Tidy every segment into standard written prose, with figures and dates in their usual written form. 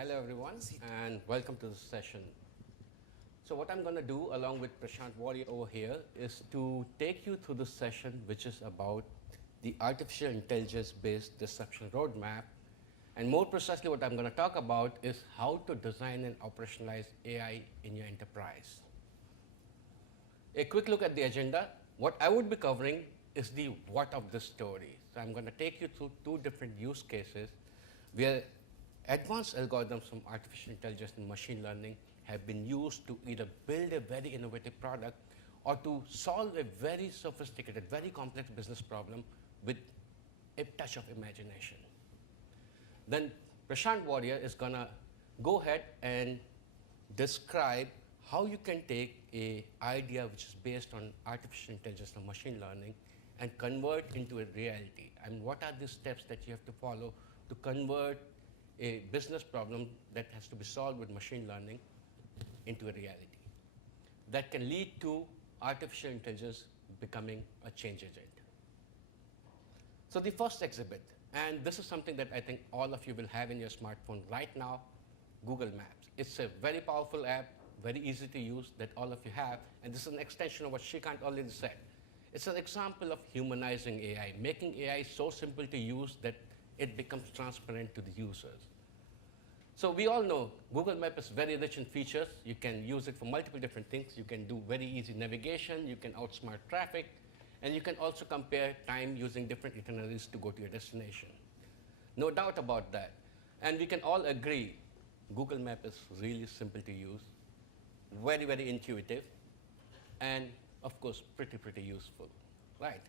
Hello everyone and welcome to the session. So what I'm going to do along with Prashant Warier over here is to take you through the session which is about the artificial intelligence based disruption roadmap, and more precisely what I'm going to talk about is how to design and operationalize AI in your enterprise. A quick look at the agenda. What I would be covering is the what of the story. So I'm going to take you through two different use cases where advanced algorithms from artificial intelligence and machine learning have been used to either build a very innovative product or to solve a very sophisticated, very complex business problem with a touch of imagination. Then Prashant Warier is going to go ahead and describe how you can take an idea which is based on artificial intelligence and machine learning and convert into a reality. And what are the steps that you have to follow to convert a business problem that has to be solved with machine learning into a reality that can lead to artificial intelligence becoming a change agent. So the first exhibit, and this is something that I think all of you will have in your smartphone right now, Google Maps. It's a very powerful app, very easy to use that all of you have, and this is an extension of what Shrikant already said. It's an example of humanizing AI, making AI so simple to use that it becomes transparent to the users. So we all know Google Map is very rich in features. You can use it for multiple different things. You can do very easy navigation. You can outsmart traffic. And you can also compare time using different itineraries to go to your destination. No doubt about that. And we can all agree Google Map is really simple to use, very, very intuitive, and of course, pretty useful, right?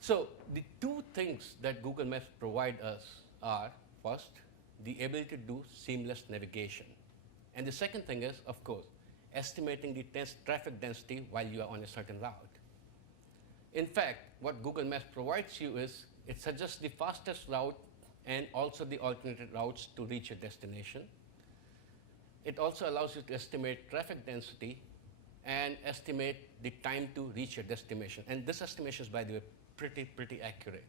So the two things that Google Maps provide us are, first, the ability to do seamless navigation. And the second thing is, of course, estimating the traffic density while you are on a certain route. In fact, what Google Maps provides you is it suggests the fastest route and also the alternative routes to reach your destination. It also allows you to estimate traffic density and estimate the time to reach your destination. And this estimation is, by the way, pretty accurate.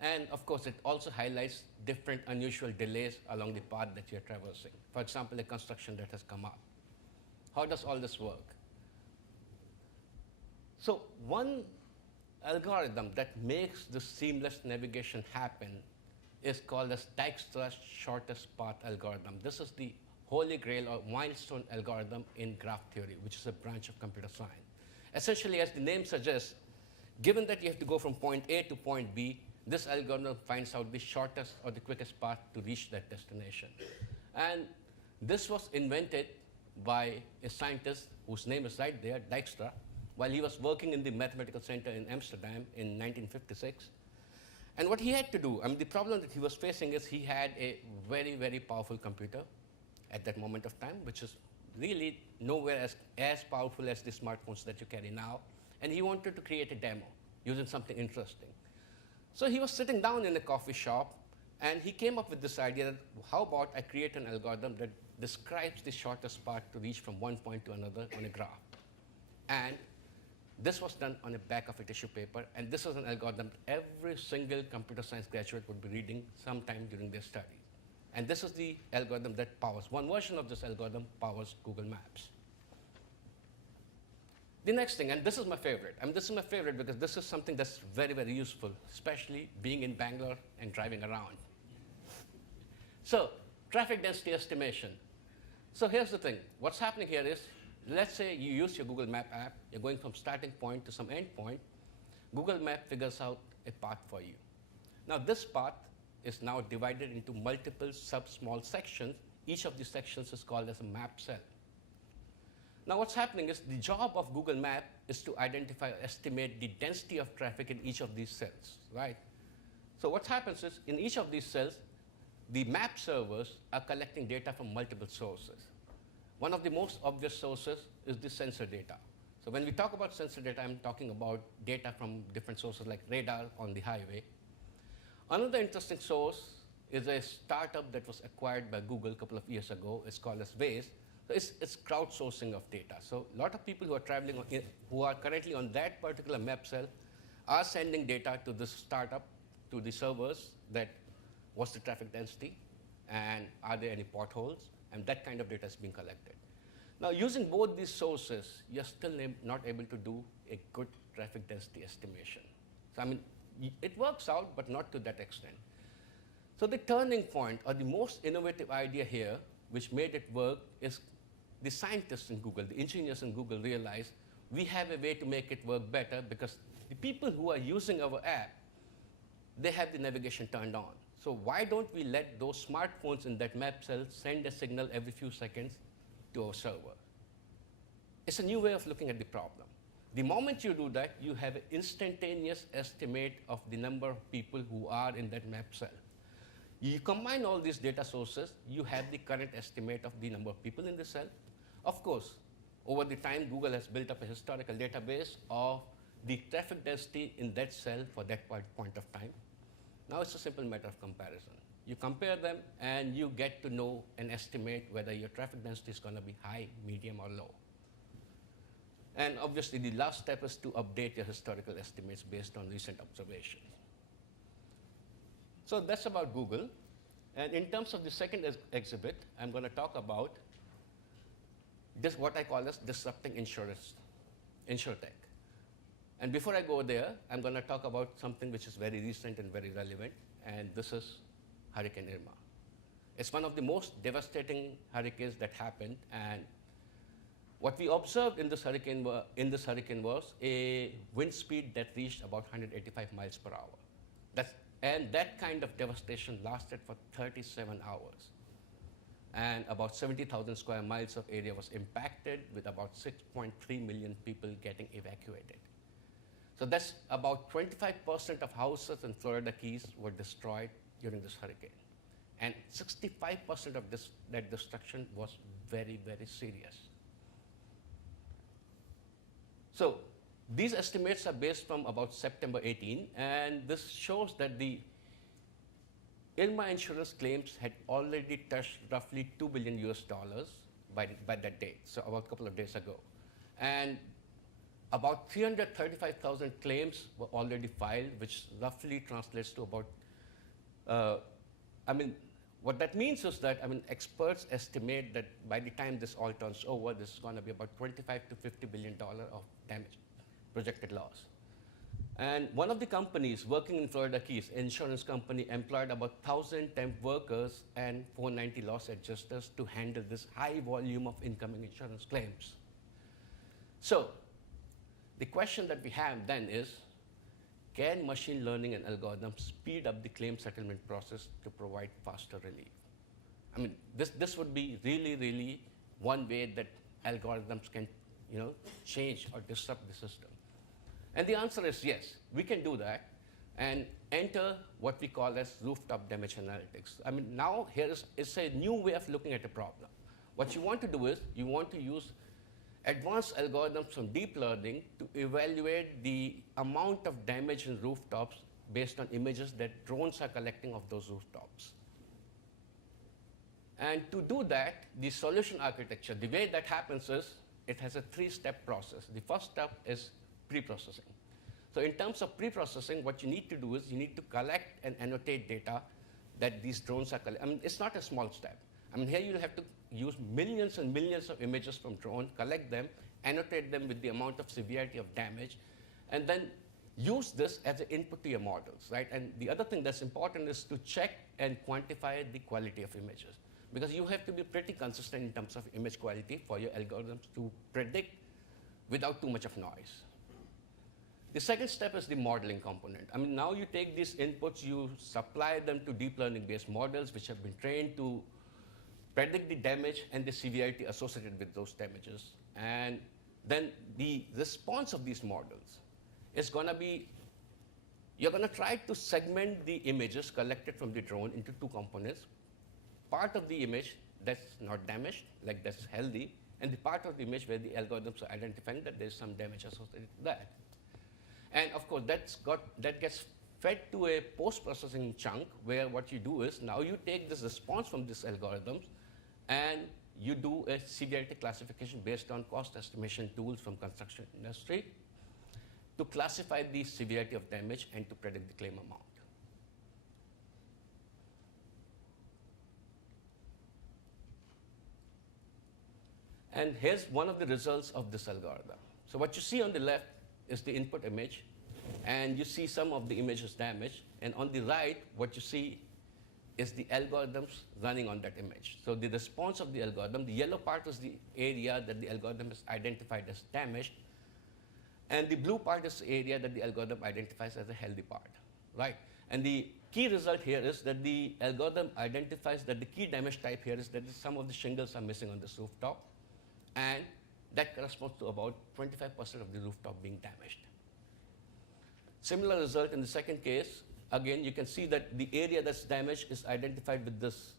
And of course, it also highlights different unusual delays along the path that you're traversing. For example, a construction that has come up. How does all this work? So one algorithm that makes the seamless navigation happen is called as Dijkstras shortest path algorithm. This is the holy grail or milestone algorithm in graph theory, which is a branch of computer science. Essentially, as the name suggests, given that you have to go from point A to point B, this algorithm finds out the shortest or the quickest path to reach that destination. And this was invented by a scientist whose name is right there, Dijkstra, while he was working in the Mathematical Center in Amsterdam in 1956. And what he had to do, the problem that he was facing is he had a very powerful computer at that moment of time, which is really nowhere as powerful as the smartphones that you carry now. And he wanted to create a demo using something interesting. So he was sitting down in a coffee shop, and he came up with this idea that how about I create an algorithm that describes the shortest path to reach from one point to another on a graph. And this was done on the back of a tissue paper, and this is an algorithm every single computer science graduate would be reading sometime during their studies. And this is the algorithm that powers, one version of this algorithm powers Google Maps. The next thing, and this is my favorite. This is my favorite because this is something that's very useful, especially being in Bangalore and driving around. So, traffic density estimation. So here's the thing. What's happening here is, let's say you use your Google Map app. You're going from starting point to some end point. Google Map figures out a path for you. Now, this path is now divided into multiple sub-small sections. Each of these sections is called as a map cell. Now what's happening is the job of Google Map is to identify or estimate the density of traffic in each of these cells, right? So what happens is in each of these cells, the map servers are collecting data from multiple sources. One of the most obvious sources is the sensor data. So when we talk about sensor data, I'm talking about data from different sources like radar on the highway. Another interesting source is a startup that was acquired by Google a couple of years ago. It's called as Waze. So it's crowdsourcing of data. So a lot of people who are traveling, who are currently on that particular map cell are sending data to this startup, to the servers that what's the traffic density, and are there any potholes, and that kind of data is being collected. Now, using both these sources, you're still not able to do a good traffic density estimation. So, I mean, it works out, but not to that extent. So the turning point, or the most innovative idea here, which made it work, is the scientists in Google, the engineers in Google realized we have a way to make it work better, because the people who are using our app, they have the navigation turned on. So why don't we let those smartphones in that map cell send a signal every few seconds to our server? It's a new way of looking at the problem. The moment you do that, you have an instantaneous estimate of the number of people who are in that map cell. You combine all these data sources, you have the current estimate of the number of people in the cell. Of course, over the time, Google has built up a historical database of the traffic density in that cell for that point of time. Now it's a simple matter of comparison. You compare them, and you get to know and estimate whether your traffic density is going to be high, medium, or low. And obviously, the last step is to update your historical estimates based on recent observations. So that's about Google. And in terms of the second exhibit, I'm going to talk about this, what I call as disrupting insurtech. And before I go there, I'm going to talk about something which is very recent and very relevant, and this is Hurricane Irma. It's one of the most devastating hurricanes that happened, and what we observed in this hurricane was a wind speed that reached about 185 miles per hour. And that kind of devastation lasted for 37 hours. And about 70,000 square miles of area was impacted, with about 6.3 million people getting evacuated. So that's about 25% of houses in Florida Keys were destroyed during this hurricane. And 65% of that destruction was very, very serious. So these estimates are based from about September 18, and this shows that the Irma insurance claims had already touched roughly $2 billion by that date, so about a couple of days ago. And about 335,000 claims were already filed, which roughly translates to about, what that means is that, experts estimate that by the time this all turns over, this is going to be about $25 to $50 billion of damage, projected loss. And one of the companies working in Florida Keys, insurance company, employed about 1,000 temp workers and 490 loss adjusters to handle this high volume of incoming insurance claims. So the question that we have then is, can machine learning and algorithms speed up the claim settlement process to provide faster relief? This would be really, really one way that algorithms can, change or disrupt the system. And the answer is yes, we can do that, and enter what we call as rooftop damage analytics. Now here is a new way of looking at a problem. What you want to do is, you want to use advanced algorithms from deep learning to evaluate the amount of damage in rooftops based on images that drones are collecting of those rooftops. And to do that, the solution architecture, the way that happens is, it has a three-step process. The first step is pre-processing. So in terms of pre-processing, what you need to do is, you need to collect and annotate data that these drones are collecting. It's not a small step. Here you'll have to use millions and millions of images from drone, collect them, annotate them with the amount of severity of damage, and then use this as an input to your models, right? And the other thing that's important is to check and quantify the quality of images, because you have to be pretty consistent in terms of image quality for your algorithms to predict without too much of noise. The second step is the modeling component. Now you take these inputs, you supply them to deep learning-based models, which have been trained to predict the damage and the severity associated with those damages. And then the response of these models is going to be, you're going to try to segment the images collected from the drone into two components. Part of the image that's not damaged, like that's healthy, and the part of the image where the algorithms are identifying that there's some damage associated with that. And of course, that gets fed to a post-processing chunk, where what you do is, now you take this response from these algorithms, and you do a severity classification based on cost estimation tools from construction industry to classify the severity of damage and to predict the claim amount. And here's one of the results of this algorithm. So what you see on the left is the input image, and you see some of the images damaged. And on the right, what you see is the algorithms running on that image. So the response of the algorithm, the yellow part is the area that the algorithm has identified as damaged, and the blue part is the area that the algorithm identifies as a healthy part, right? And the key result here is that the algorithm identifies that the key damage type here is that some of the shingles are missing on this rooftop, and that corresponds to about 25% of the rooftop being damaged. Similar result in the second case. Again, you can see that the area that's damaged is identified with this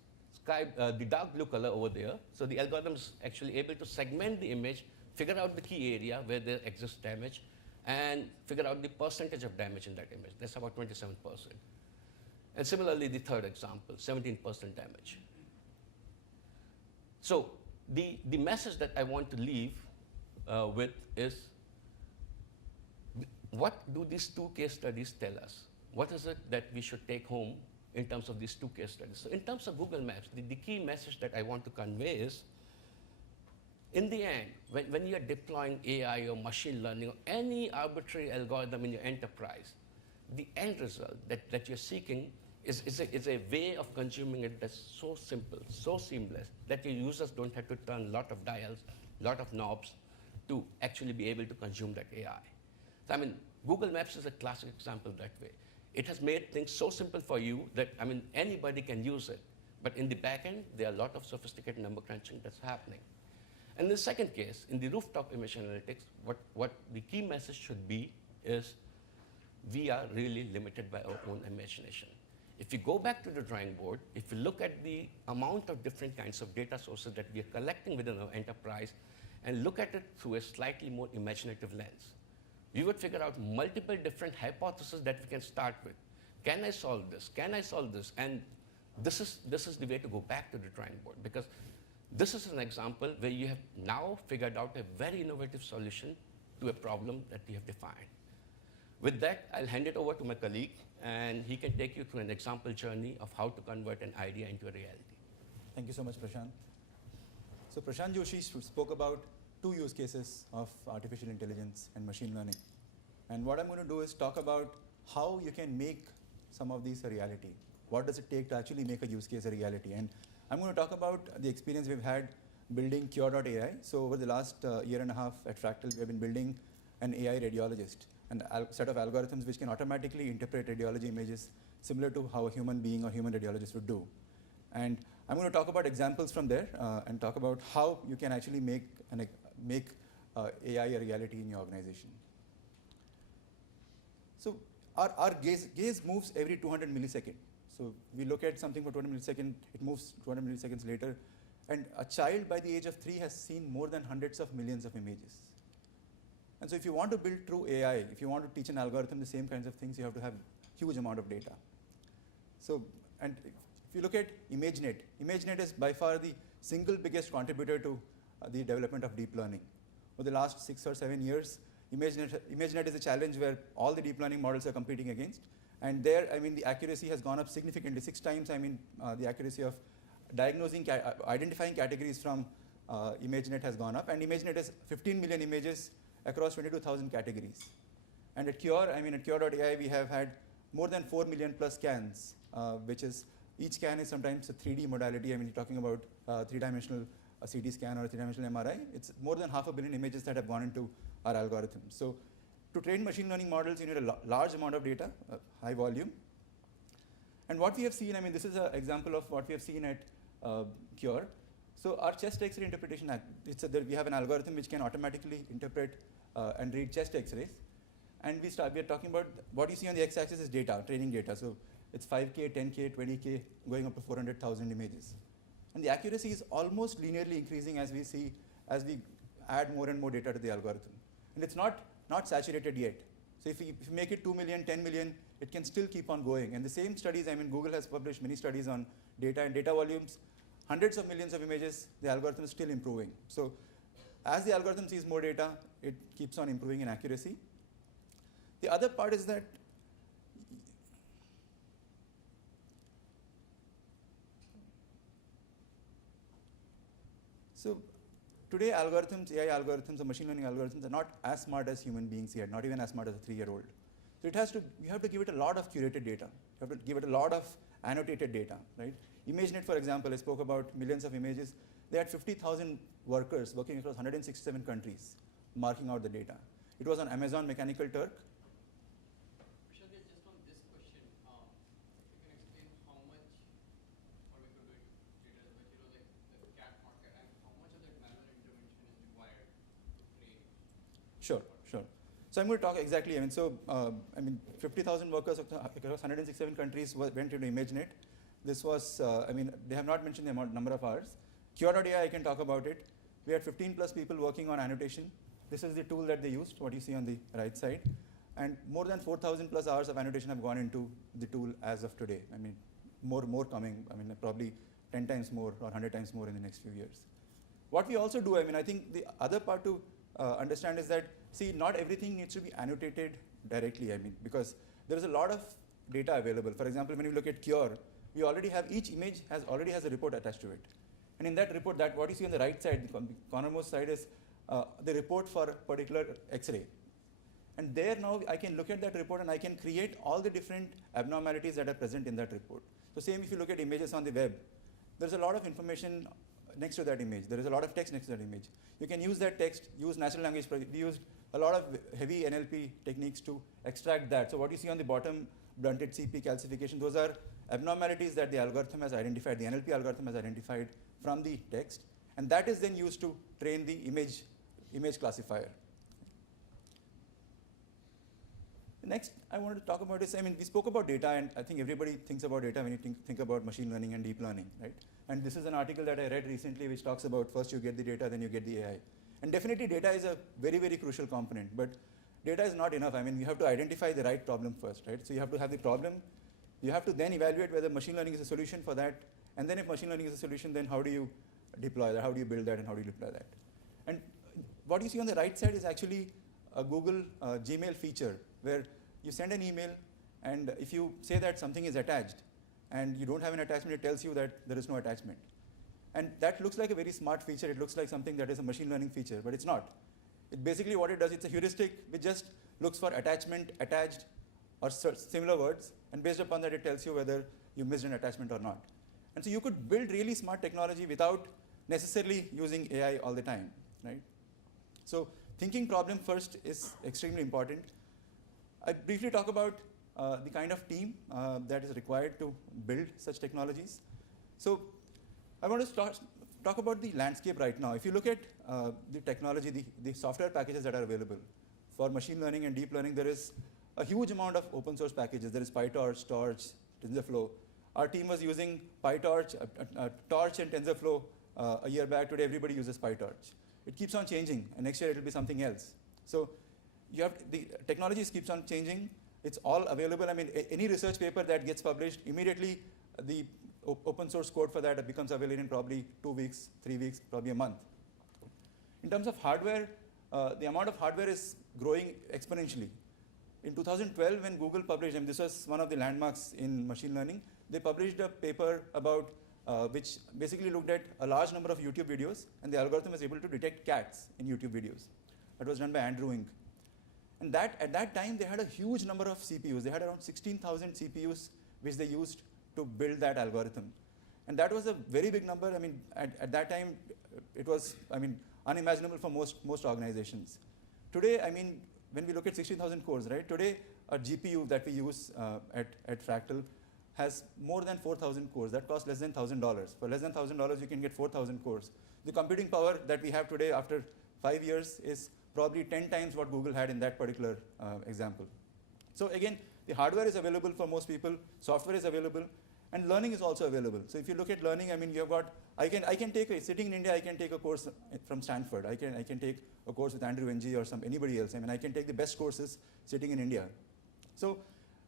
the dark blue color over there. So the algorithm is actually able to segment the image, figure out the key area where there exists damage, and figure out the percentage of damage in that image. That's about 27%. And similarly, the third example, 17% damage. So the message that I want to leave with is, what do these two case studies tell us? What is it that we should take home in terms of these two case studies? So in terms of Google Maps, the key message that I want to convey is, in the end, when you're deploying AI or machine learning or any arbitrary algorithm in your enterprise, the end result that you're seeking is a way of consuming it that's so simple, so seamless, that your users don't have to turn a lot of dials, a lot of knobs to actually be able to consume that AI. So, I mean, Google Maps is a classic example that way. It has made things so simple for you that, I mean, anybody can use it. But in the back end, there are a lot of sophisticated number crunching that's happening. And in the second case, in the rooftop image analytics, what the key message should be is, we are really limited by our own imagination. If you go back to the drawing board, if you look at the amount of different kinds of data sources that we are collecting within our enterprise and look at it through a slightly more imaginative lens, we would figure out multiple different hypotheses that we can start with. Can I solve this? Can I solve this? And this is the way to go back to the drawing board, because this is an example where you have now figured out a very innovative solution to a problem that we have defined. With that, I'll hand it over to my colleague, and he can take you through an example journey of how to convert an idea into a reality. Thank you so much, Prashant. So Prashant Joshi spoke about two use cases of artificial intelligence and machine learning. And what I'm going to do is talk about how you can make some of these a reality. What does it take to actually make a use case a reality? And I'm going to talk about the experience we've had building Cure.ai. So over the last year and a half at Fractal, we've been building an AI radiologist, and a set of algorithms which can automatically interpret radiology images similar to how a human being or human radiologist would do. And I'm going to talk about examples from there and talk about how you can actually make AI a reality in your organization. So our gaze moves every 200 milliseconds. So we look at something for 200 milliseconds, it moves 200 milliseconds later. And a child by the age of 3 has seen more than hundreds of millions of images. And so if you want to build true AI, if you want to teach an algorithm the same kinds of things, you have to have huge amount of data. So, and if you look at ImageNet, ImageNet is by far the single biggest contributor to the development of deep learning. For the last 6 or 7 years, ImageNet is a challenge where all the deep learning models are competing against. And there, I mean, the accuracy has gone up significantly, 6 times, I mean, the accuracy of identifying categories from ImageNet has gone up. And ImageNet has 15 million images across 22,000 categories. And at Cure, I mean, at Cure.ai, we have had more than 4 million plus scans, which is, each scan is sometimes a 3D modality. I mean, you're talking about 3-dimensional CT scan or a 3-dimensional MRI. It's more than 500 million images that have gone into our algorithms. So to train machine learning models, you need a large amount of data, high volume. And what we have seen, I mean, this is an example of what we have seen at Cure. So our chest X-ray interpretation, we have an algorithm which can automatically interpret and read chest X-rays. And we are talking about what you see on the x-axis is data, training data. So it's 5K, 10K, 20K, going up to 400,000 images. And the accuracy is almost linearly increasing as we add more and more data to the algorithm. And it's not saturated yet. So if you make it 2 million, 10 million, it can still keep on going. And the same studies, I mean, Google has published many studies on data and data volumes, hundreds of millions of images, the algorithm is still improving. So as the algorithm sees more data, it keeps on improving in accuracy. The other part is that today algorithms, AI algorithms, or machine learning algorithms are not as smart as human beings yet, not even as smart as a 3-year-old. So you have to give it a lot of curated data. You have to give it a lot of annotated data, right? ImageNet, for example, I spoke about millions of images. They had 50,000 workers working across 167 countries, marking out the data. It was on Amazon Mechanical Turk. Prashant, just on this question, if you can explain how much, or we could do it later, but like the cat market, and how much of that manual intervention is required to train? Sure. So I'm going to talk exactly. 50,000 workers across 167 countries went into ImageNet. This was, they have not mentioned the number of hours. Cure.ai, I can talk about it. We had 15 plus people working on annotation. This is the tool that they used, what you see on the right side. And more than 4,000 plus hours of annotation have gone into the tool as of today. More coming. Probably 10 times more or 100 times more in the next few years. What we also do, I think the other part to understand is that, see, not everything needs to be annotated directly, because there is a lot of data available. For example, when you look at Cure, we already have, each image already has a report attached to it. And in that report, what you see on the right side, the cornermost side is the report for a particular X-ray. And there now I can look at that report and I can create all the different abnormalities that are present in that report. So same if you look at images on the web, there's a lot of information next to that image. There is a lot of text next to that image. You can use that text, use natural language. We used a lot of heavy NLP techniques to extract that. So what you see on the bottom, blunted CP calcification, those are abnormalities that the algorithm has identified, the NLP algorithm has identified from the text. And that is then used to train the image classifier. Next, I wanted to talk about is, we spoke about data, and I think everybody thinks about data when you think about machine learning and deep learning, right? And this is an article that I read recently which talks about first you get the data, then you get the AI. And definitely data is a very, very crucial component, but data is not enough. You have to identify the right problem first, right? So you have to have the problem. You have to then evaluate whether machine learning is a solution for that. And then if machine learning is a solution, then how do you deploy that? How do you build that, and how do you deploy that? And what you see on the right side is actually a Google Gmail feature where you send an email, and if you say that something is attached and you don't have an attachment, it tells you that there is no attachment. And that looks like a very smart feature. It looks like something that is a machine learning feature, but it's not. It basically what it does, it's a heuristic which just looks for attachment, attached, or similar words, and based upon that it tells you whether you missed an attachment or not. And so you could build really smart technology without necessarily using AI all the time, right? So thinking problem first is extremely important. I briefly talk about the kind of team that is required to build such technologies. So I want to talk about the landscape right now. If you look at the technology, the software packages that are available for machine learning and deep learning, there is a huge amount of open source packages. There is PyTorch, Torch, TensorFlow. Our team was using PyTorch, Torch and TensorFlow a year back. Today, everybody uses PyTorch. It keeps on changing, and next year it will be something else. So the technologies keeps on changing. It's all available. Any research paper that gets published, immediately the open source code for that becomes available in probably 2 weeks, 3 weeks, probably a month. In terms of hardware, the amount of hardware is growing exponentially. In 2012, when Google published, and this was one of the landmarks in machine learning, they published a paper about which basically looked at a large number of YouTube videos, and the algorithm was able to detect cats in YouTube videos. That was done by Andrew Ng. And at that time, they had a huge number of CPUs. They had around 16,000 CPUs, which they used to build that algorithm. And that was a very big number. At that time, it was, unimaginable for most organizations. Today, when we look at 16,000 cores, right? Today, a GPU that we use at Fractal has more than 4,000 cores. That costs less than $1,000. For less than $1,000, you can get 4,000 cores. The computing power that we have today after 5 years is probably 10 times what Google had in that particular example. So again, the hardware is available for most people, software is available, and learning is also available. So if you look at learning, you've got, sitting in India, I can take a course from Stanford. I can take a course with Andrew Ng or anybody else. I can take the best courses sitting in India. So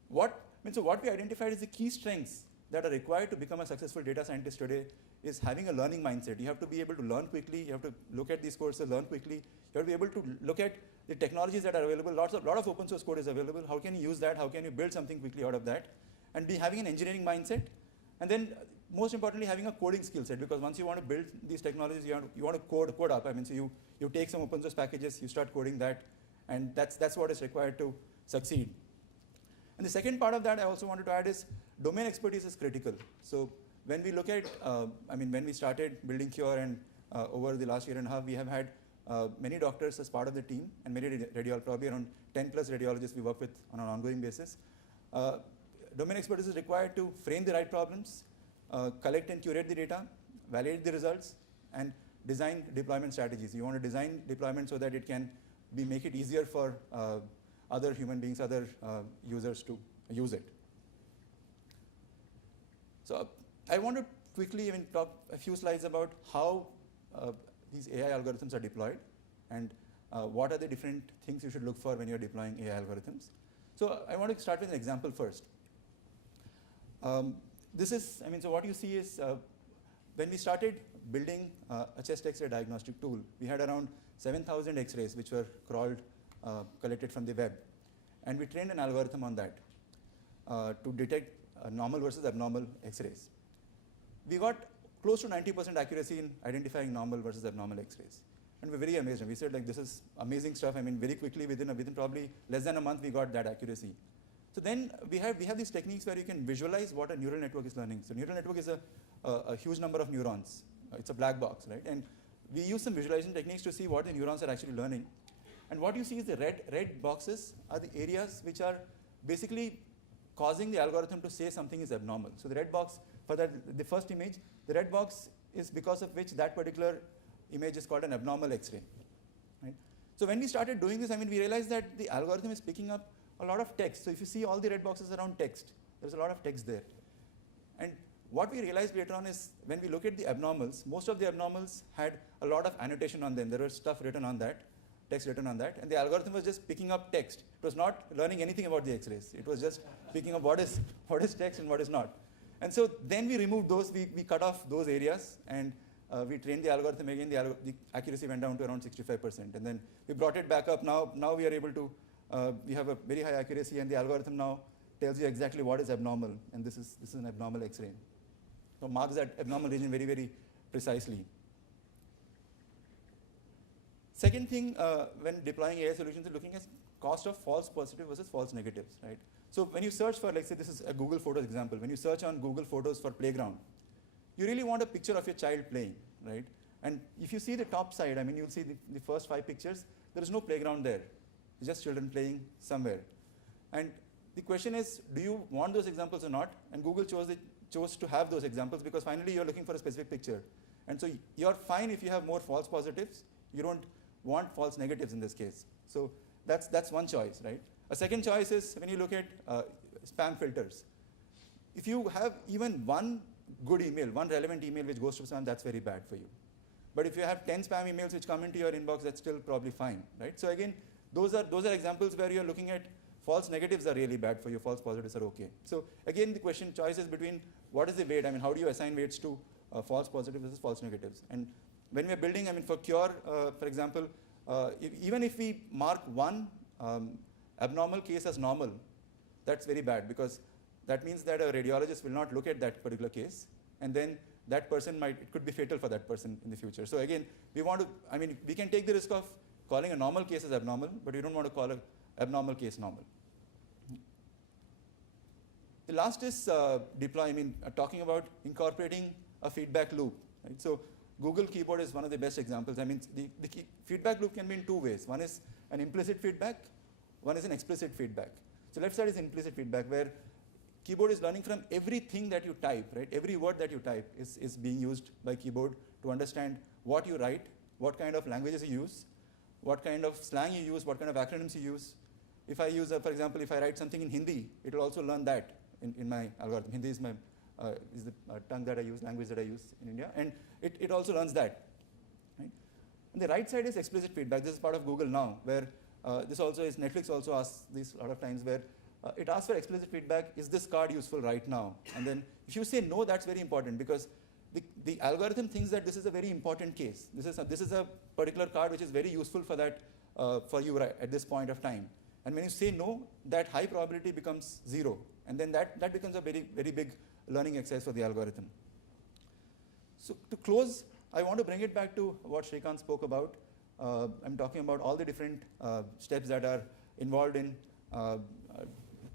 what we identified is the key strengths that are required to become a successful data scientist today is having a learning mindset. You have to be able to learn quickly. You have to look at these courses, learn quickly. You have to be able to look at the technologies that are available. A lot of open source code is available. How can you use that? How can you build something quickly out of that? And be having an engineering mindset. And then most importantly, having a coding skill set, because once you want to build these technologies, you want to code up. I mean, so you take some open source packages, you start coding that, and that's what is required to succeed. And the second part of that I also wanted to add is domain expertise is critical. So when we look at, when we started building Cure, and over the last year and a half, we have had many doctors as part of the team, and many radiologists, probably around 10 plus radiologists we work with on an ongoing basis. Domain expertise is required to frame the right problems, collect and curate the data, validate the results, and design deployment strategies. You want to design deployment so that it can make it easier for other human beings, other users to use it. So I want to quickly talk a few slides about how these AI algorithms are deployed, and what are the different things you should look for when you're deploying AI algorithms. So I want to start with an example first. So what you see is when we started building a chest X-ray diagnostic tool, we had around 7,000 X-rays which were crawled, collected from the web. And we trained an algorithm on that to detect normal versus abnormal X-rays. We got close to 90% accuracy in identifying normal versus abnormal X-rays. And we're very amazed. And we said, like, this is amazing stuff. I mean, very quickly, within probably less than a month, we got that accuracy. So then we have these techniques where you can visualize what a neural network is learning. So neural network is a huge number of neurons. It's a black box, right? And we use some visualization techniques to see what the neurons are actually learning. And what you see is the red boxes are the areas which are basically causing the algorithm to say something is abnormal. So the red box, for that, the first image, the red box is because of which that particular image is called an abnormal X-ray. Right? So when we started doing this, we realized that the algorithm is picking up a lot of text. So if you see all the red boxes around text, there's a lot of text there. And what we realized later on is when we look at the abnormals, most of the abnormals had a lot of annotation on them. There was stuff written on that, text written on that, and the algorithm was just picking up text. It was not learning anything about the X-rays. It was just picking up what is text and what is not. And so then we removed those, we cut off those areas, and we trained the algorithm again. The accuracy went down to around 65%. And then we brought it back up. Now we are able to, we have a very high accuracy, and the algorithm now tells you exactly what is abnormal. And this is an abnormal X-ray. So marks that abnormal region very, very precisely. Second thing, when deploying AI solutions, is looking at cost of false positive versus false negatives, right? So when you search for, like, say, this is a Google Photos example. When you search on Google Photos for playground, you really want a picture of your child playing, right? And if you see the top side, you'll see the first 5 pictures, there is no playground there. It's just children playing somewhere. And the question is, do you want those examples or not? And Google chose to have those examples because finally you're looking for a specific picture. And so you're fine if you have more false positives. You don't want false negatives in this case. So that's one choice, right? A second choice is when you look at spam filters. If you have even one good email, one relevant email which goes to spam, that's very bad for you. But if you have 10 spam emails which come into your inbox, that's still probably fine, right? So again, those are examples where you're looking at false negatives are really bad for you, false positives are okay. So again, the choice is between what is the weight, how do you assign weights to false positives versus false negatives? And when we're building, for Cure, for example, even if we mark one abnormal case as normal, that's very bad because that means that a radiologist will not look at that particular case, and then that person it could be fatal for that person in the future. So again, we can take the risk of calling a normal case as abnormal, but we don't want to call an abnormal case normal. The last is talking about incorporating a feedback loop. Right? So Google Keyboard is one of the best examples. The feedback loop can be in 2 ways. One is an implicit feedback, one is an explicit feedback. So left side is implicit feedback, where keyboard is learning from everything that you type, right? Every word that you type is being used by keyboard to understand what you write, what kind of languages you use, what kind of slang you use, what kind of acronyms you use. If I use, for example, if I write something in Hindi, it will also learn that in my algorithm. Hindi is the tongue that I use, language that I use in India, and it also learns that. Right? And the right side is explicit feedback. This is part of Google Now, where this also is, Netflix also asks this a lot of times, where it asks for explicit feedback, is this card useful right now? And then if you say no, that's very important because the algorithm thinks that this is a very important case. This is a particular card which is very useful for that for you right at this point of time. And when you say no, that high probability becomes 0. And then that becomes a very, very big learning exercise for the algorithm. So to close, I want to bring it back to what Shrikant spoke about. I'm talking about all the different steps that are involved in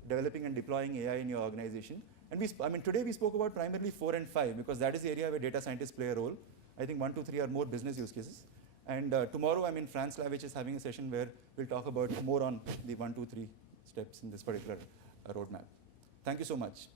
developing and deploying AI in your organization. And today we spoke about primarily 4 and 5 because that is the area where data scientists play a role. I think 1, 2, 3 are more business use cases. And tomorrow I'm in France Lab, which is having a session where we'll talk about more on the 1, 2, 3 steps in this particular roadmap. Thank you so much.